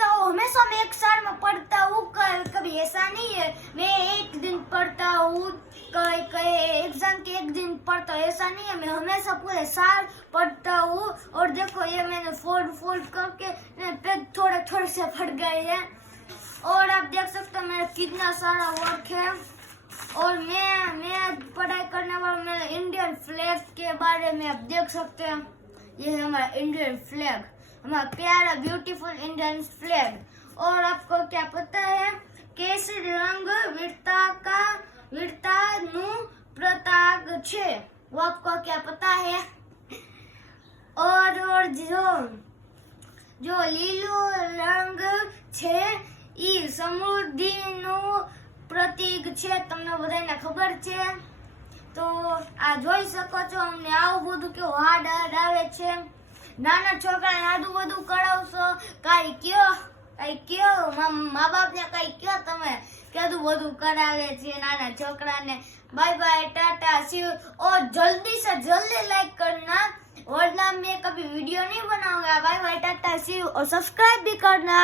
पढ़ता हूँ, हमेशा मैं एक साल में पढ़ता हूँ, कभी ऐसा नहीं है मैं एक दिन पढ़ता हूँ, एग्जाम के एक दिन पढ़ता हूँ, ऐसा नहीं है, मैं हमेशा पूरे साल पढ़ता हूँ। और देखो ये मैंने फोल्ड करके पेज थोड़े थोड़े से फट गए हैं। और आप देख सकते हो मेरा कितना सारा वर्क है। और मैं पढ़ाई करने वाला मेरे इंडियन फ्लैग के बारे में आप देख सकते हैं। ये है हमारा इंडियन फ्लैग, हमारा प्यारा ब्यूटीफुल इंडियन फ्लैग। और आपको क्या पता है, केसरी रंग वीरताનું प्रतीक છે, वो आपको क्या पता है? और जो લીલો રંગ છે ઈ સમૃદ્ધિનું પ્રતીક છે, તમને બધાને ખબર છે? તો આ જોઈ શકો છો અમને આવું બધું કેવું હાર્ડ આવે છે। નાના છોકરાને આદું બધું કરાવશો, કઈ કયો મા બાપને કઈ કયો તમે કેદું બધું કરાવે છે નાના છોકરાને। Bye bye, tata, see you. और जल्दी से जल्दी लाइक करना, वरना मैं कभी वीडियो नहीं बनाऊंगा। Bye bye, tata, see you. और सब्सक्राइब भी करना।